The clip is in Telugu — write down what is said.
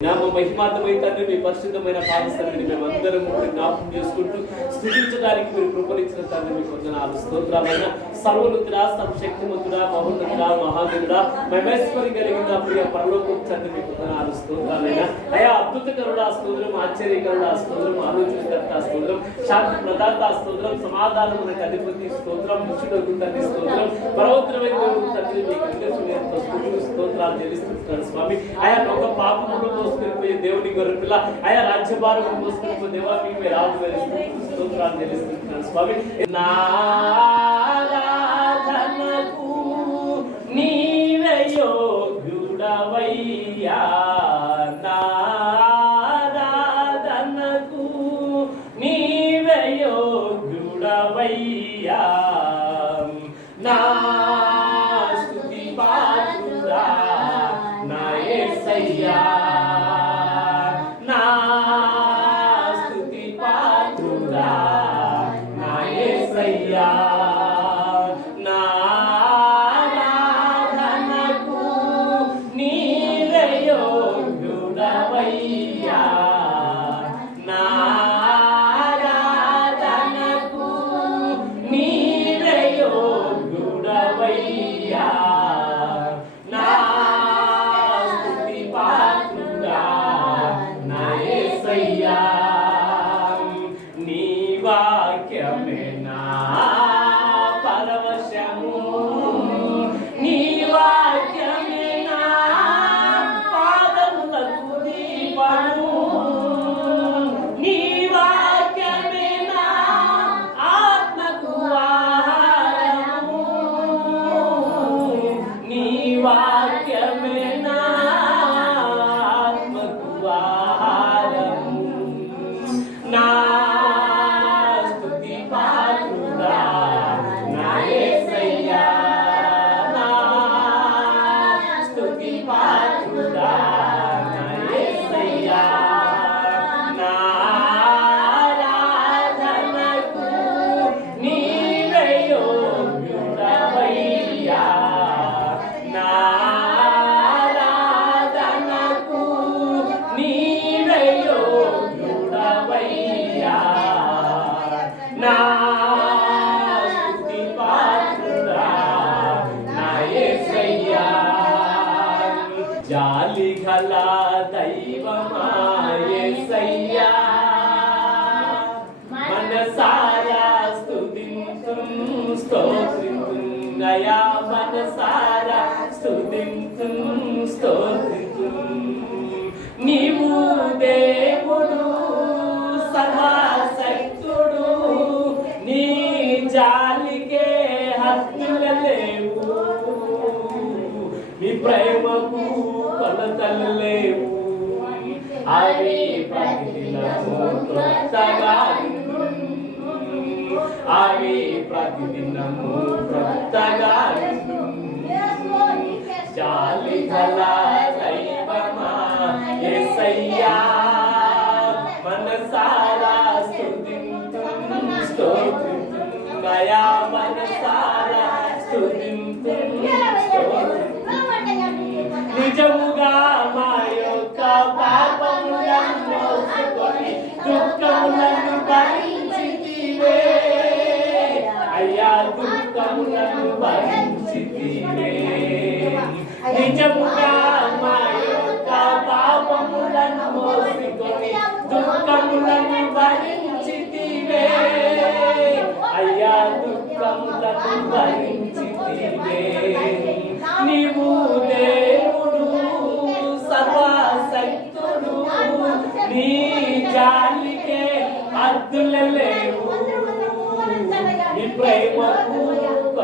నామ మహిమాతమై తండ్రి మీ పరిశుద్ధమైన పాదస్థానాన్ని మేమందరం కూడా జ్ఞాపకం చేసుకుంటూ స్థుతించడానికి మీరు కృపణించిన తండ్రి మీకు వందనాలు స్తోత్రాలైన సర్వనుతుడా సర్వశక్తిమంతుడా మహోన్నతుడా మహానుడా మహేశ్వరి కలిగిన ప్రియ పరలోకం తండ్రి మీకు వందనాలు స్తోత్రాలైన అయా అద్భుతకరుడా స్తోత్రం ఆశ్చర్యకరుడా స్తోత్రం ఆలోచన స్తోత్రం. శాంతి ప్రదాత స్తోత్రం. సమాధానమునకు అధిపతి స్తోత్రం. ముచ్చుడకు తండ్రి స్తోత్రం. పర్వతమైన తండ్రి మీకు అందరికీ స్తోత్రాలు చెల్లిస్తున్నాను స్వామి. ఆయా ఒక పాపములు మోసుకెళ్ళిపోయే దేవుని గొర్రె పిల్ల ఆయా రాజ్యభారం మోసుకెళ్ళిపోయే దేవా మీకు రాజు స్తోత్రాలు చెల్లిస్తున్నాను స్వామి. నా యేసయ్యా నీ గల దైవమా మనసారా స్తుతింతుం స్తోత్రింతున్నయా మనసారా స్తుతింతుం స్తోత్రింతుం నీవు దేవుడు సర్వశక్తుడు. నీ జాలికే హత్తుల లేవు నీ ప్రేమకు అవి ప్రతిదినము క్రొత్తగా అవి ప్రతిదినము క్రొత్తగా జాలి గల దైవమా యేసయ్యా మనసారా స్తుతింతుం స్తోత్రింతుం దయా మనసారా దుఃఖములను భరించితివే నిజముగా మా యొక్క పాపములను మోసుకొని దుఃఖములను భరించితివే అయ్యా దుఃఖములను భరించితివే నీవు దేవుడు సర్వశక్తుడు నీ జాలికే అద్దుల నీ ప్రేమకు